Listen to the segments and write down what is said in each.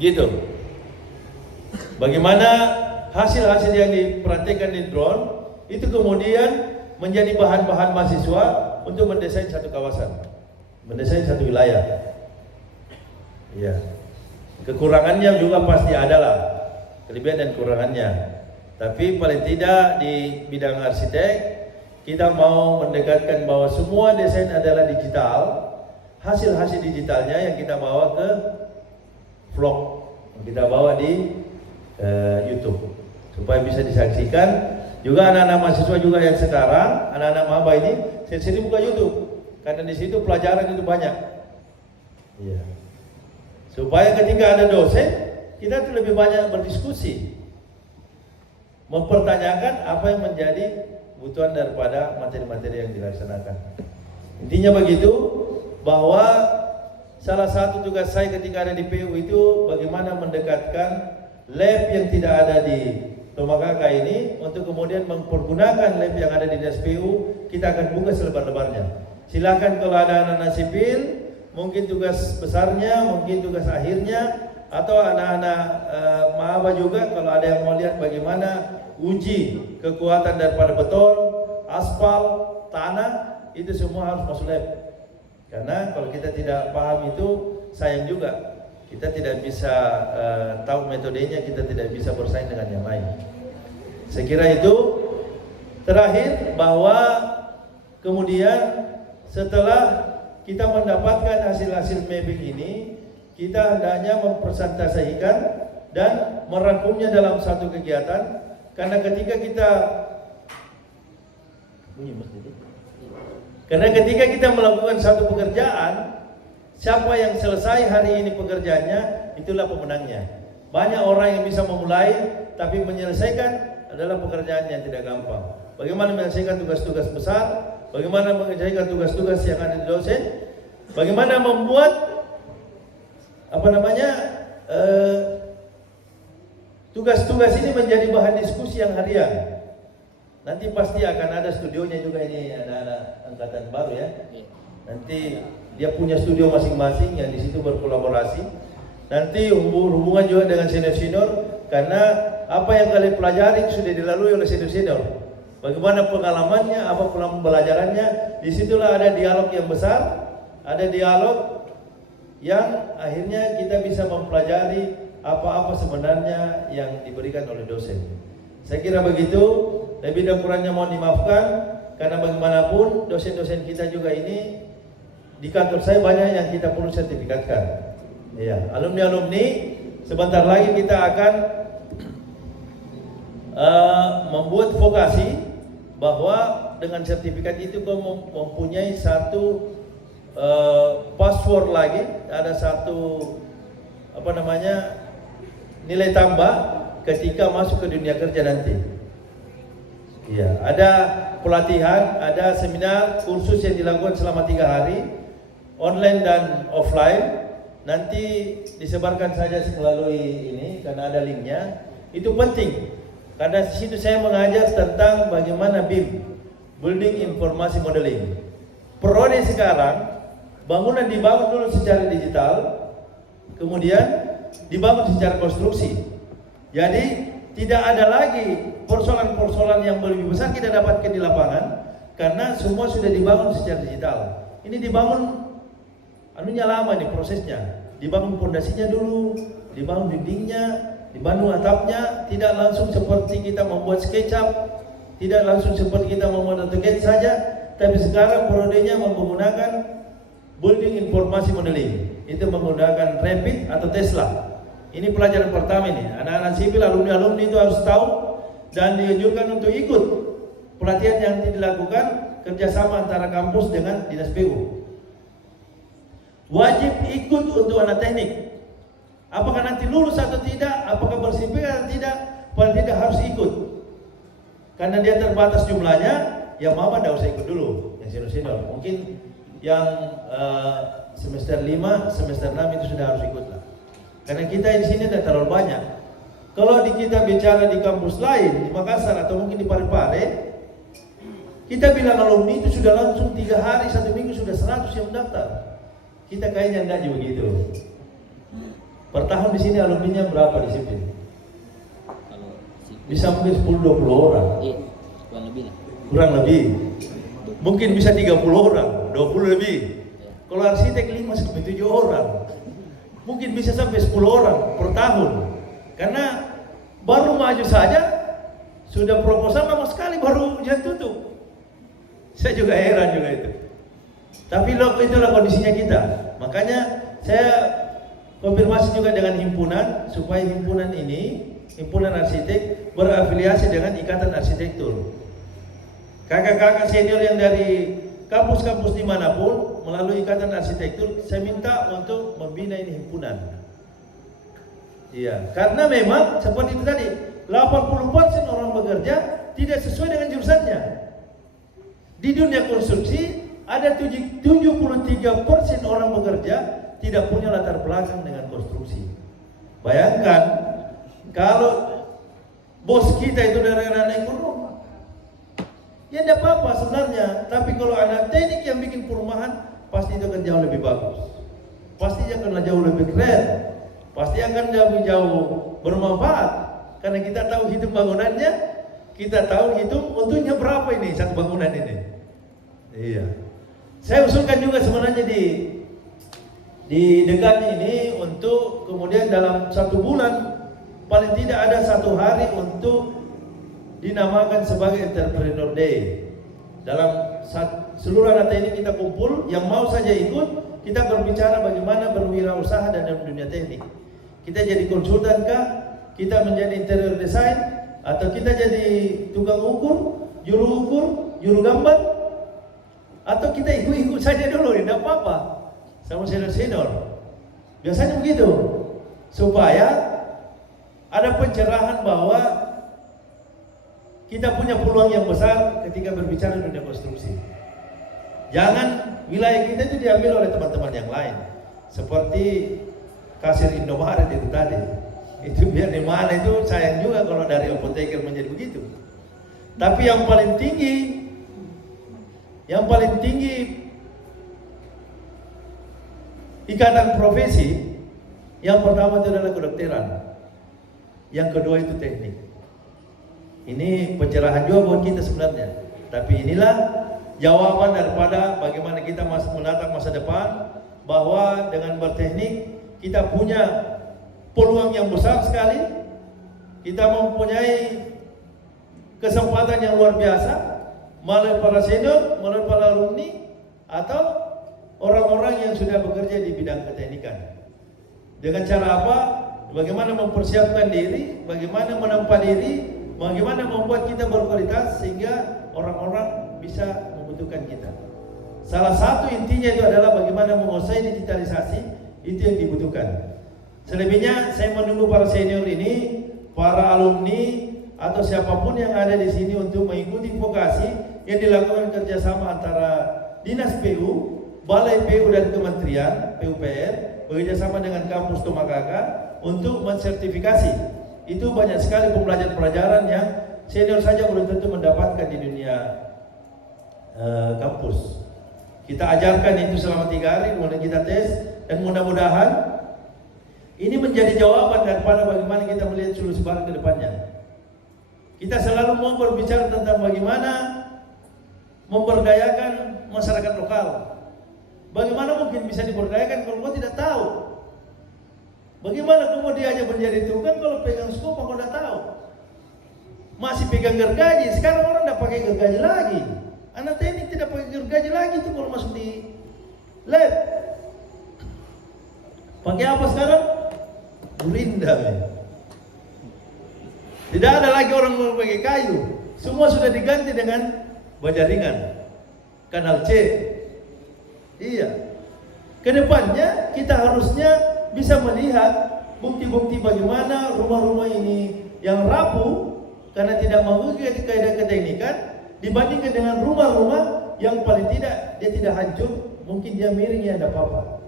Gitu. Bagaimana hasil-hasil yang diperhatikan di drone itu kemudian menjadi bahan-bahan mahasiswa untuk mendesain satu kawasan, mendesain satu wilayah. Ya. Kekurangannya juga pasti ada lah, kelebihan dan kekurangannya. Tapi paling tidak di bidang arsitek kita mau mendekatkan bahwa semua desain adalah digital, hasil-hasil digitalnya yang kita bawa ke vlog, yang kita bawa di YouTube supaya bisa disaksikan. Juga anak-anak mahasiswa juga yang sekarang, anak-anak maba ini sering buka YouTube karena di situ pelajaran itu banyak. Iya. Supaya ketika ada dosen, kita tuh lebih banyak berdiskusi, mempertanyakan apa yang menjadi kebutuhan daripada materi-materi yang dilaksanakan. Intinya begitu, bahwa salah satu tugas saya ketika ada di PU itu bagaimana mendekatkan lab yang tidak ada di Tomakaka ini untuk kemudian mempergunakan lab yang ada di Dinas PU. Kita akan buka selebar-lebarnya. Silakan kalau ada anak-anak sipil, mungkin tugas besarnya, mungkin tugas akhirnya, atau anak-anak maba juga kalau ada yang mau lihat bagaimana uji kekuatan daripada beton, aspal, tanah, itu semua harus masuk lab. Karena kalau kita tidak paham itu sayang juga. Kita tidak bisa tahu metodenya, kita tidak bisa bersaing dengan yang lain. Saya kira itu. Terakhir, bahwa kemudian setelah kita mendapatkan hasil-hasil mapping ini, kita hendaknya mempresentasikan dan merangkumnya dalam satu kegiatan. Karena ketika kita melakukan satu pekerjaan, siapa yang selesai hari ini pekerjaannya, itulah pemenangnya. Banyak orang yang bisa memulai, tapi menyelesaikan adalah pekerjaan yang tidak gampang. Bagaimana menyelesaikan tugas-tugas besar, bagaimana menyelesaikan tugas-tugas yang ada di dosen, bagaimana membuat tugas-tugas ini menjadi bahan diskusi yang harian. Nanti pasti akan ada studionya juga, ini ada angkatan baru ya. Nanti dia punya studio masing-masing yang di situ berkolaborasi. Nanti hubungan juga dengan senior-senior, karena apa yang kalian pelajari sudah dilalui oleh senior-senior. Bagaimana pengalamannya, apa pembelajarannya, disitulah ada dialog yang besar, ada dialog yang akhirnya kita bisa mempelajari apa-apa sebenarnya yang diberikan oleh dosen. Saya kira begitu, lebih dan kurangnya mohon dimaafkan, karena bagaimanapun dosen-dosen kita juga ini di kantor saya banyak yang kita perlu sertifikatkan. Ya, alumni-alumni sebentar lagi kita akan membuat vokasi bahwa dengan sertifikat itu kau mempunyai satu password lagi, ada satu nilai tambah ketika masuk ke dunia kerja nanti. Ya, ada pelatihan, ada seminar, kursus yang dilakukan selama 3 hari, online dan offline. Nanti disebarkan saja melalui ini karena ada linknya. Itu penting karena di situ saya mengajar tentang bagaimana BIM, Building Information Modeling. Periode sekarang bangunan dibangun dulu secara digital, kemudian dibangun secara konstruksi. Jadi tidak ada lagi persoalan-persoalan yang lebih besar kita dapatkan di lapangan karena semua sudah dibangun secara digital. Ini dibangun lama nih prosesnya. Dibangun pondasinya dulu, dibangun dindingnya, dibangun atapnya, tidak langsung seperti kita membuat SketchUp, tidak langsung seperti kita membuat AutoCAD saja, tapi sekarang periodenya menggunakan Building Information Modeling. Itu menggunakan Revit atau Tesla. Ini pelajaran pertama ini. Anak-anak sipil, alumni-alumni itu harus tahu dan dianjurkan untuk ikut pelatihan yang dilakukan kerjasama antara kampus dengan Dinas PU. Wajib ikut untuk anak teknik. Apakah nanti lulus atau tidak, apakah bersertifikat atau tidak, paling tidak harus ikut. Karena dia terbatas jumlahnya, yang maba tidak usah ikut dulu, yang senior-senior. Mungkin yang semester 5, semester 6 itu sudah harus ikut lah. Karena kita di sini tidak terlalu banyak. Kalau kita bicara di kampus lain, di Makassar atau mungkin di Parepare, kita bilang alumni itu sudah langsung 3 hari, 1 minggu sudah 100 yang mendaftar. Kita kayaknya enggak juga begitu. Per tahun di sini alumninya berapa di sipil? Kalau sipil Bisa mungkin 10-20 orang. iya, kurang lebih lah. Kurang lebih. Mungkin bisa 30 orang, 20 lebih. Kalau arsitek 5-7 orang. Mungkin bisa sampai 10 orang per tahun. Karena baru maju saja sudah proposal lama sekali baru jangan tutup. Saya juga heran juga itu. Tapi itulah kondisinya kita. Makanya saya konfirmasi juga dengan himpunan supaya himpunan ini, himpunan arsitek berafiliasi dengan Ikatan Arsitektur. Kakak-kakak senior yang dari kampus-kampus dimanapun melalui Ikatan Arsitektur, saya minta untuk membina ini himpunan. Iya, karena memang seperti itu tadi, 80% orang bekerja tidak sesuai dengan jurusannya. Di dunia konstruksi ada 73% orang bekerja tidak punya latar belakang dengan konstruksi. Bayangkan kalau bos kita itu dari anak ekonomi, ya tidak apa-apa sebenarnya. Tapi kalau anak teknik yang bikin perumahan, pasti itu akan jauh lebih bagus. Pasti akan jauh lebih keren. Pasti akan jauh bermanfaat. Karena kita tahu hitung bangunannya, kita tahu hitung untungnya berapa ini satu bangunan ini. Iya. Saya usulkan juga sebenarnya di dekat ini untuk kemudian dalam 1 bulan paling tidak ada 1 hari untuk dinamakan sebagai Entrepreneur Day. Dalam seluruh anak teknik kita kumpul, yang mau saja ikut, kita berbicara bagaimana berwirausaha dalam dunia teknik. Kita jadi konsultan kah? Kita menjadi interior design? Atau kita jadi tukang ukur, juru gambar? Atau kita ikut-ikut saja dulu, tidak apa-apa, sama senior-senior. Biasanya begitu, supaya ada pencerahan bahwa kita punya peluang yang besar ketika berbicara dunia konstruksi. Jangan wilayah kita itu diambil oleh teman-teman yang lain. Seperti kasir Indomaret itu tadi. Itu biar di mana itu sayang juga kalau dari apoteker menjadi begitu. Tapi yang paling tinggi ikatan profesi, yang pertama itu adalah kedokteran. Yang kedua itu teknik. Ini pencerahan juga buat kita sebenarnya. Tapi inilah jawaban daripada bagaimana kita menatap masa depan, bahwa dengan berteknik kita punya peluang yang besar sekali. Kita mempunyai kesempatan yang luar biasa melalui para senior, melalui para alumni, atau orang-orang yang sudah bekerja di bidang keteknikan. Dengan cara apa? Bagaimana mempersiapkan diri, bagaimana menempa diri, bagaimana membuat kita berkualitas sehingga orang-orang bisa membutuhkan kita. Salah satu intinya itu adalah bagaimana menguasai digitalisasi, itu yang dibutuhkan. Selebihnya saya menunggu para senior ini, para alumni, atau siapapun yang ada di sini untuk mengikuti vokasi yang dilakukan kerjasama antara Dinas PU, Balai PU dan Kementerian PUPR bekerjasama dengan kampus Tomakaka untuk mensertifikasi. Itu banyak sekali pembelajaran-pembelajaran yang senior saja belum tentu mendapatkan di dunia kampus. Kita ajarkan itu selama 3 hari, kemudian kita tes, dan mudah-mudahan ini menjadi jawaban daripada bagaimana kita melihat Sulawesi Barat ke depannya. Kita selalu mau berbicara tentang bagaimana memberdayakan masyarakat lokal. Bagaimana mungkin bisa diberdayakan kalau kau tidak tahu? Bagaimana kau diajak menjadi tukang kalau pegang skop kau tidak tahu? Masih pegang gergaji, sekarang orang tidak pakai gergaji lagi. Anak teknik tidak pakai gergaji lagi tuh kalau masuk di lab. Pakai apa sekarang? Burinda. Tidak ada lagi orang yang pakai kayu. Semua sudah diganti dengan baja ringan, kanal C. Iya. Kedepannya kita harusnya bisa melihat bukti-bukti bagaimana rumah-rumah ini yang rapuh karena tidak mengikuti kaidah keteknikan dibandingkan dengan rumah-rumah yang paling tidak dia tidak hancur, mungkin dia miring ya tidak apa-apa.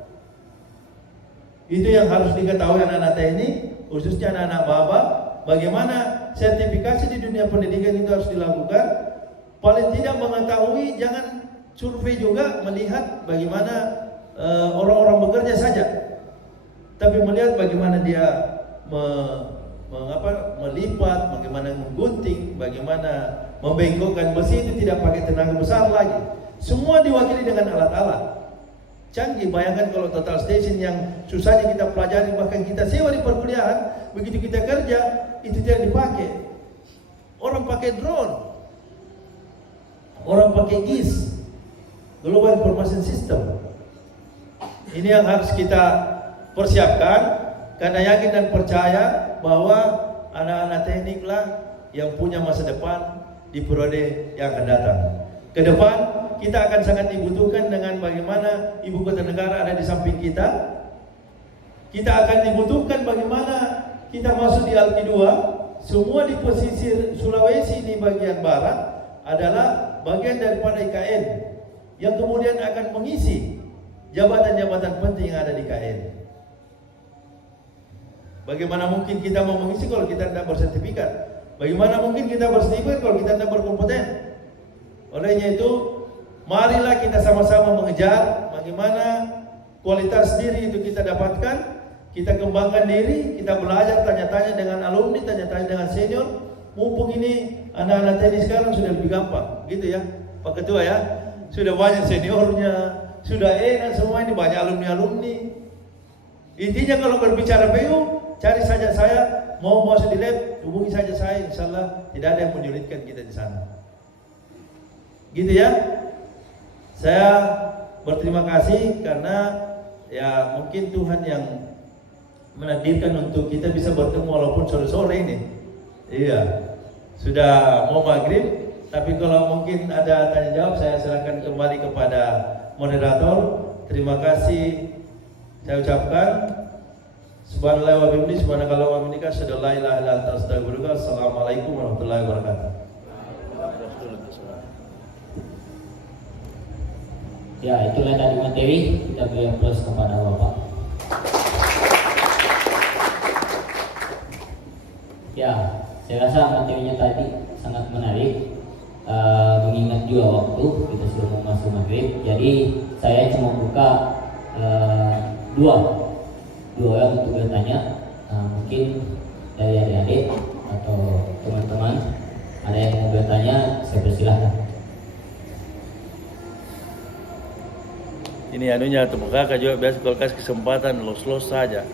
Itu yang harus diketahui anak-anak teknik, khususnya anak-anak maba. Bagaimana sertifikasi di dunia pendidikan itu harus dilakukan. Paling tidak mengetahui, jangan survei juga melihat bagaimana orang-orang bekerja saja. tapi melihat bagaimana dia melipat, bagaimana menggunting, bagaimana membengkokkan besi itu tidak pakai tenaga besar lagi. Semua diwakili dengan alat-alat canggih. Bayangkan kalau total station yang susahnya kita pelajari, bahkan kita sewa di perkuliahan, begitu kita kerja itu tidak dipakai. Orang pakai drone, orang pakai GIS, Global Information System. Ini yang harus kita persiapkan, karena yakin dan percaya bahwa anak-anak teknik lah yang punya masa depan di periode yang akan datang. Ke depan kita akan sangat dibutuhkan dengan bagaimana ibu kota negara ada di samping kita. Kita akan dibutuhkan bagaimana kita masuk di Alki 2. Semua di pesisir Sulawesi di bagian barat adalah bagian daripada IKN yang kemudian akan mengisi jabatan-jabatan penting yang ada di IKN. Bagaimana mungkin kita mau mengisi kalau kita tidak bersertifikat? Bagaimana mungkin kita bersertifikat kalau kita tidak berkompeten? Olehnya itu, marilah kita sama-sama mengejar bagaimana kualitas diri itu kita dapatkan, kita kembangkan diri, kita belajar, tanya-tanya dengan alumni, tanya-tanya dengan senior. Mumpung ini anak-anak teknik sekarang sudah lebih gampang, gitu ya, Pak Ketua ya. Sudah banyak seniornya, sudah enak semua ini, banyak alumni-alumni. Intinya kalau berbicara PU, cari saja saya, mau masuk di lab, hubungi saja saya, insya Allah tidak ada yang menyulitkan kita di sana. Gitu ya. Saya berterima kasih karena ya mungkin Tuhan yang menakdirkan untuk kita bisa bertemu walaupun sore-sore ini. Iya. Sudah mau maghrib, tapi kalau mungkin ada tanya jawab saya serahkan kembali kepada moderator. Terima kasih saya ucapkan. Subhanallah wa bihamdihi, subhanakallah wa bihamdika, asyhadu an la ilaha illa anta, astaghfiruka. Assalamualaikum warahmatullahi wabarakatuh. Ya, itulah tadi materi. Kita beri aplaus kepada Bapak. Ya, saya rasa materinya tadi sangat menarik. Mengingat juga waktu kita sudah mau masuk maghrib, jadi saya cuma buka dua orang untuk bertanya. Mungkin dari adik-adik atau teman-teman ada yang mau bertanya, saya persilahkan. Ini anunya tuh kakak juga biasa kalau kasih kesempatan los-los saja.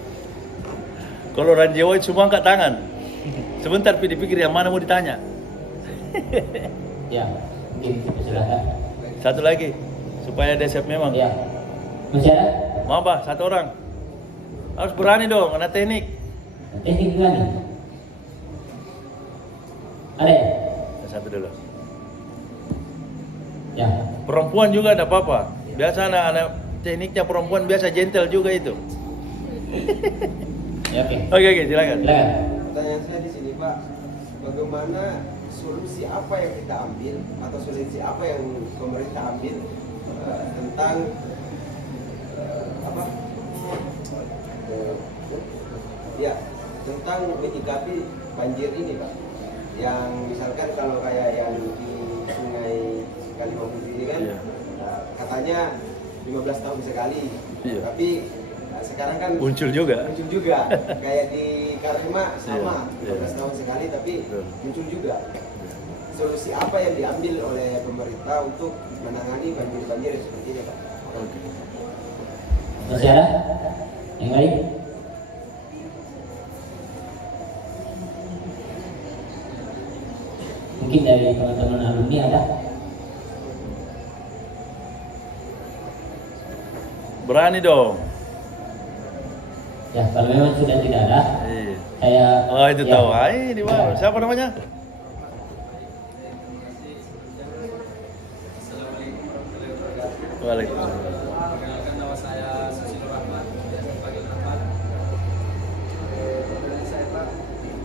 Kalau orang Jawa itu semua angkat tangan. Sebentar dipikir yang mana mau ditanya. Ya, mungkin silakan. Satu lagi supaya ada siap memang. Ya. Masih ada? Mau apa? Satu orang. Harus berani dong, anak teknik. Teknik berani. Ada ya? Satu dulu. Ya. Perempuan juga ada apa-apa. Biasa anak-anak tekniknya perempuan biasa gentle juga itu. Ya, oke. Oke, silakan. Silakan. Pertanyaan saya di sini, Pak, bagaimana solusi apa yang kita ambil atau solusi apa yang pemerintah ambil tentang tentang menyikapi banjir ini, Pak? Yang misalkan kalau kayak yang di Sungai Kalimantan ini kan, katanya 15 tahun sekali, tapi sekarang kan muncul juga kayak di Karema sama 15 tahun sekali tapi muncul juga. Solusi apa yang diambil oleh pemerintah untuk menangani banjir-banjir seperti ini, Pak? Masih ada yang lain? Mungkin dari teman-teman alumni ada? Berani dong. Ya, kalau memang sudah tidak ada, saya. Oh itu ya. tahu. Ini baru. Siapa namanya? Waalaikumsalam. Perkenalkan, nama saya Susilo Rahman, biasa dipanggil Rahman. Dari saya, Pak,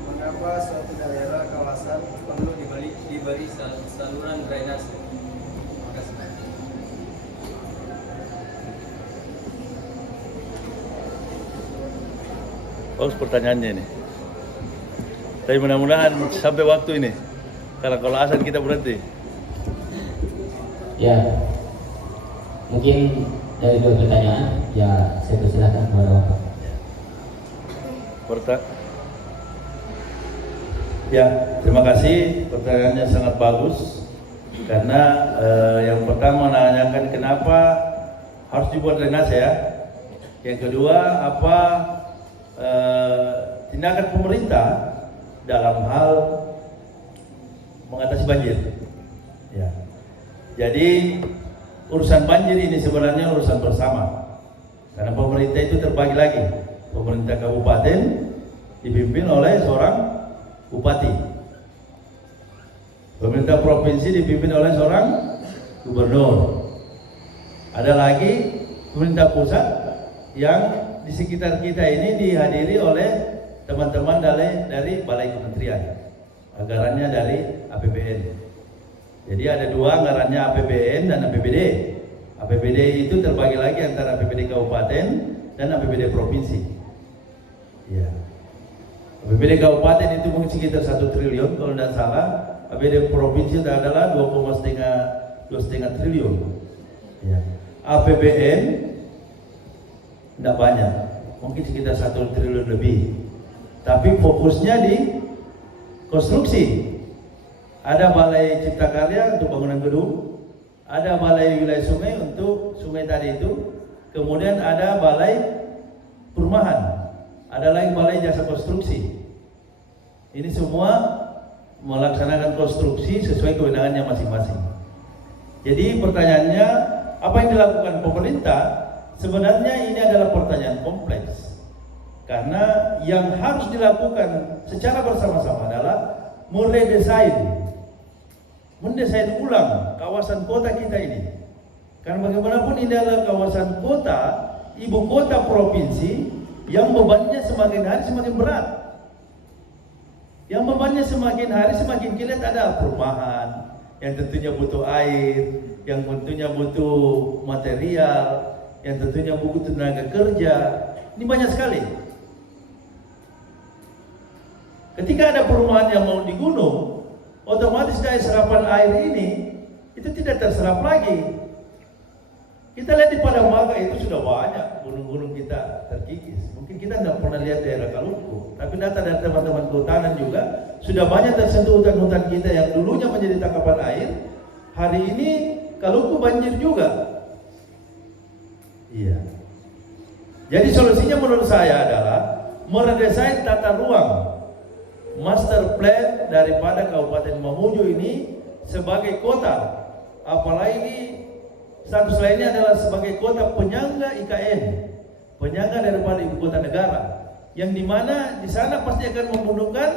mengapa suatu daerah kawasan perlu diberi saluran drainase? Terima kasih. Bagus pertanyaannya ini. Tapi mudah-mudahan sampai waktu ini. Karena kalau asal kita berhenti. Ya, mungkin dari dua pertanyaan, ya saya persilahkan kepada Bapak. Ya, terima kasih. Pertanyaannya sangat bagus. Karena yang pertama menanyakan kenapa harus dibuat drainase ya. Yang kedua, apa tindakan pemerintah dalam hal mengatasi banjir. Ya. Jadi urusan banjir ini sebenarnya urusan bersama. Karena pemerintah itu terbagi lagi. Pemerintah kabupaten dipimpin oleh seorang bupati. Pemerintah provinsi dipimpin oleh seorang gubernur. Ada lagi pemerintah pusat yang di sekitar kita ini dihadiri oleh teman-teman dari Balai Kementerian. Anggarannya dari APBN. Jadi ada dua anggarannya, APBN dan APBD. APBD itu terbagi lagi antara APBD kabupaten dan APBD provinsi. Ya. APBD kabupaten itu mungkin sekitar 1 triliun kalau tidak salah. APBD provinsi adalah 2,5 triliun. Ya. APBN tidak banyak, mungkin sekitar 1 triliun lebih. Tapi fokusnya di konstruksi. Ada Balai Cipta Karya untuk bangunan gedung, ada Balai Wilayah Sungai untuk sungai tadi itu, kemudian ada Balai Perumahan, ada lagi Balai Jasa Konstruksi. Ini semua melaksanakan konstruksi sesuai kewenangannya masing-masing. Jadi pertanyaannya, apa yang dilakukan pemerintah? Sebenarnya ini adalah pertanyaan kompleks. Karena yang harus dilakukan secara bersama-sama adalah mendesain ulang kawasan kota kita ini. Karena bagaimanapun ini adalah kawasan kota, ibu kota provinsi yang bebannya semakin hari semakin berat. Yang bebannya semakin hari semakin kilat, ada perumahan yang tentunya butuh air, yang tentunya butuh material, yang tentunya butuh tenaga kerja. Ini banyak sekali. Ketika ada perumahan yang mau di gunung, otomatis dari serapan air ini itu tidak terserap lagi. Kita lihat di Padang itu sudah banyak gunung-gunung kita terkikis. Mungkin kita tidak pernah lihat daerah Kaluku, tapi data dari teman-teman kehutanan juga sudah banyak tersentuh hutan-hutan kita yang dulunya menjadi tangkapan air. Hari ini Kaluku banjir juga. Iya. Jadi solusinya menurut saya adalah meredesain tata ruang master plan daripada Kabupaten Mamuju ini sebagai kota, apalagi status lainnya adalah sebagai kota penyangga IKN, penyangga daripada ibu kota negara, yang dimana di sana pasti akan membutuhkan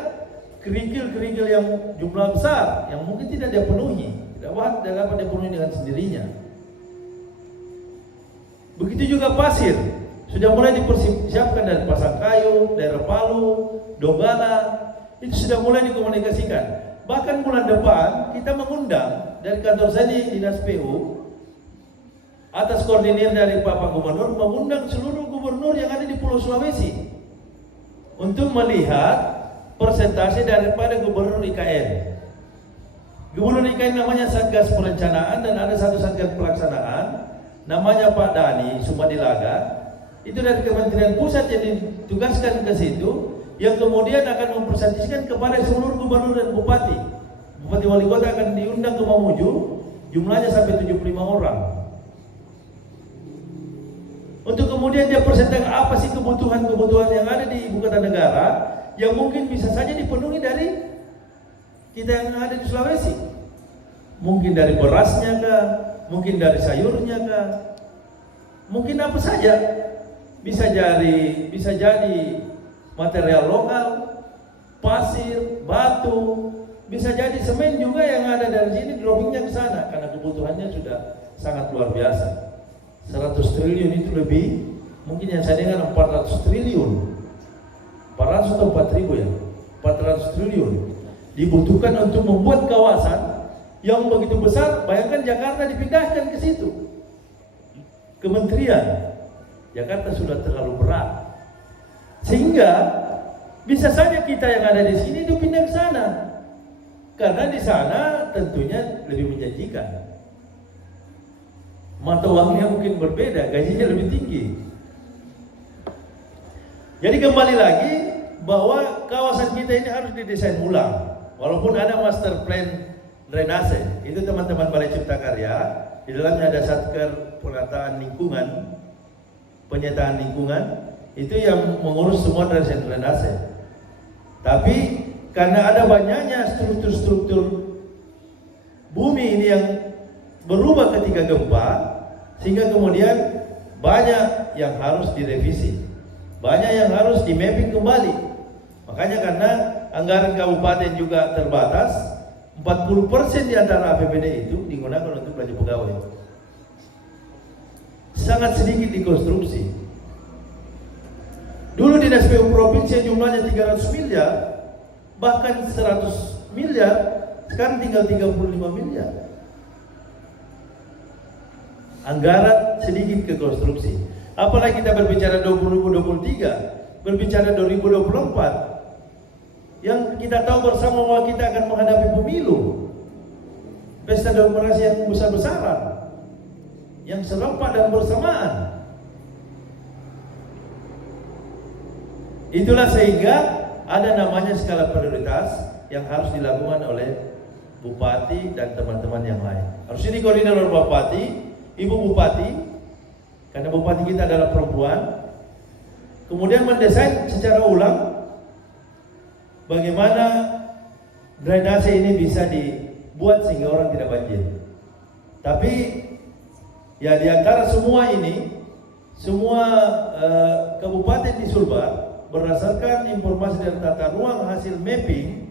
kerikil-kerikil yang jumlah besar, yang mungkin tidak dipenuhi, tidak dapat dipenuhi dengan sendirinya. Begitu juga pasir, sudah mulai dipersiapkan dari Pasangkayu, daerah Palu, Donggala. Itu sudah mulai dikomunikasikan. Bahkan bulan depan kita mengundang dari kantor saya di Dinas PU atas koordinir dari Bapak Gubernur, mengundang seluruh gubernur yang ada di Pulau Sulawesi untuk melihat persentase daripada gubernur IKN. Gubernur IKN namanya Satgas Perencanaan dan ada satu Satgas Pelaksanaan namanya Pak Dani Sumadilaga. Itu dari Kementerian Pusat yang ditugaskan ke situ, yang kemudian akan mempresentasikan kepada seluruh gubernur dan bupati. Bupati wali kota akan diundang ke Mamuju, jumlahnya sampai 75 orang. Untuk kemudian dia presentasikan apa sih kebutuhan-kebutuhan yang ada di ibu kota negara yang mungkin bisa saja dipenuhi dari kita yang ada di Sulawesi. Mungkin dari berasnya kah, mungkin dari sayurnya kah, mungkin apa saja. Bisa jadi material lokal, pasir, batu, bisa jadi semen juga yang ada dari sini droppingnya ke sana karena kebutuhannya sudah sangat luar biasa. 100 triliun itu lebih, mungkin yang saya dengar 400 triliun, 400 atau 4.000 ya, 400 triliun dibutuhkan untuk membuat kawasan yang begitu besar. Bayangkan Jakarta dipindahkan ke situ, kementerian. Jakarta sudah terlalu berat. Sehingga bisa saja kita yang ada di sini itu pindah ke sana, karena di sana tentunya lebih menjanjikan. Mata uangnya mungkin berbeda, gajinya lebih tinggi. Jadi kembali lagi, bahwa kawasan kita ini harus didesain ulang. Walaupun ada master plan drainase, itu teman-teman Balai Cipta Karya, di dalamnya ada Satker Penataan Lingkungan, Penyataan Lingkungan, itu yang mengurus semua drainase. Tapi karena ada banyaknya struktur-struktur bumi ini yang berubah ketika gempa, sehingga kemudian banyak yang harus direvisi, banyak yang harus di-mapping kembali. Makanya karena anggaran kabupaten juga terbatas, 40% di antara APBD itu digunakan untuk belanja pegawai. Sangat sedikit dikonstruksi. Dulu dinas PU provinsi jumlahnya 300 miliar, bahkan 100 miliar, sekarang tinggal 35 miliar. Anggaran sedikit ke konstruksi. Apalagi kita berbicara 2023, berbicara 2024, yang kita tahu bersama bahwa kita akan menghadapi pemilu, pesta demokrasi yang besar-besaran, yang serempak dan bersamaan. Itulah sehingga ada namanya skala prioritas yang harus dilakukan oleh bupati dan teman-teman yang lain. Harus ini koordinir oleh bupati, ibu bupati, karena bupati kita adalah perempuan. Kemudian mendesain secara ulang bagaimana drainase ini bisa dibuat sehingga orang tidak banjir. Tapi ya di antara semua ini, semua kabupaten di Sulbar berdasarkan informasi dari tata ruang hasil mapping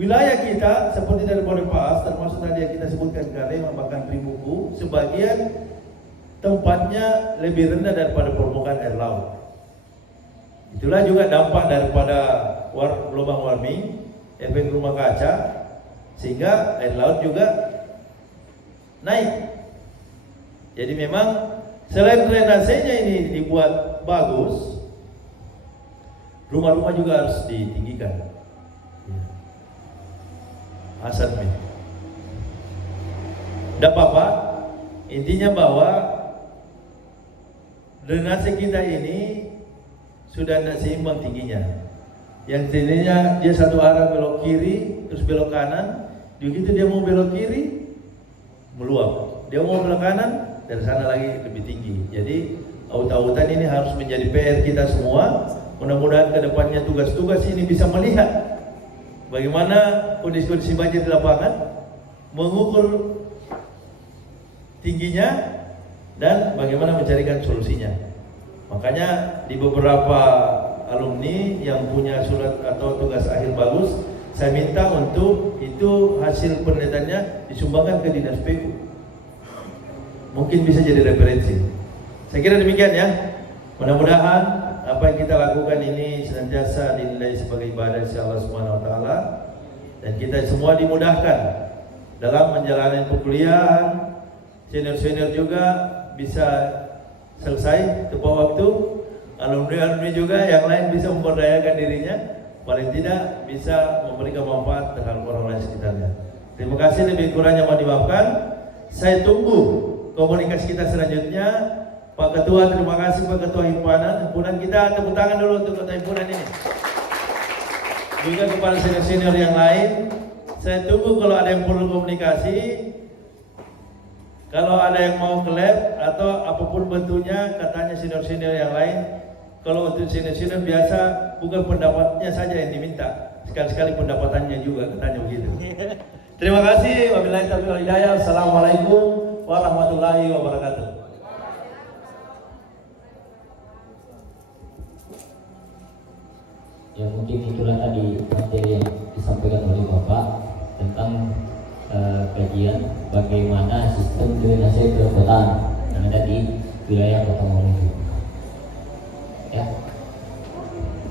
wilayah kita seperti dari Bodepas, termasuk tadi yang kita sebutkan Karema bahkan Primuku, sebagian tempatnya lebih rendah daripada permukaan air laut. Itulah juga dampak daripada global warming, efek rumah kaca, sehingga air laut juga naik. Jadi memang selain drainasenya ini dibuat bagus, rumah-rumah juga harus ditinggikan. Hasan min. Tidak apa-apa, intinya bahwa drainase kita ini sudah tidak seimbang tingginya. Yang tadinya dia satu arah belok kiri, terus belok kanan, begitu dia mau belok kiri, meluap. Dia mau belok kanan, dari sana lagi lebih tinggi. Jadi aut-autan ini harus menjadi PR kita semua. Mudah-mudahan ke depannya tugas-tugas ini bisa melihat bagaimana kondisi-kondisi banjir di lapangan, mengukur tingginya, dan bagaimana mencarikan solusinya. Makanya di beberapa alumni yang punya surat atau tugas akhir bagus, saya minta untuk itu hasil penelitiannya disumbangkan ke Dinas PU. Mungkin bisa jadi referensi. Saya kira demikian ya. Mudah-mudahan apa yang kita lakukan ini senantiasa dinilai sebagai ibadah sisi Allah Subhanahu wa taala, dan kita semua dimudahkan dalam menjalani perkuliahan. Senior-senior juga bisa selesai tepat waktu. Alumni-alumni juga yang lain bisa memberdayakan dirinya, paling tidak bisa memberikan manfaat terhadap orang lain sekitarnya. Terima kasih, lebih kurangnya mohon dimaafkan. Saya tunggu komunikasi kita selanjutnya. Pak Ketua, terima kasih Pak Ketua Himpunan kita, tepuk tangan dulu untuk Ketua Himpunan ini. Juga kepada senior-senior yang lain, saya tunggu kalau ada yang perlu komunikasi. Kalau ada yang mau ke lab atau apapun bentuknya, katanya senior-senior yang lain. Kalau untuk senior-senior biasa bukan pendapatnya saja yang diminta, sekali-sekali pendapatannya juga, katanya begitu. Terima kasih. Wabillahi taufiq wal hidayah. Assalamualaikum warahmatullahi wabarakatuh. Ya mungkin itulah tadi materi yang disampaikan oleh Bapak tentang kajian bagaimana sistem drainase perkotaan yang ada di wilayah Kota Mamuju. Ya.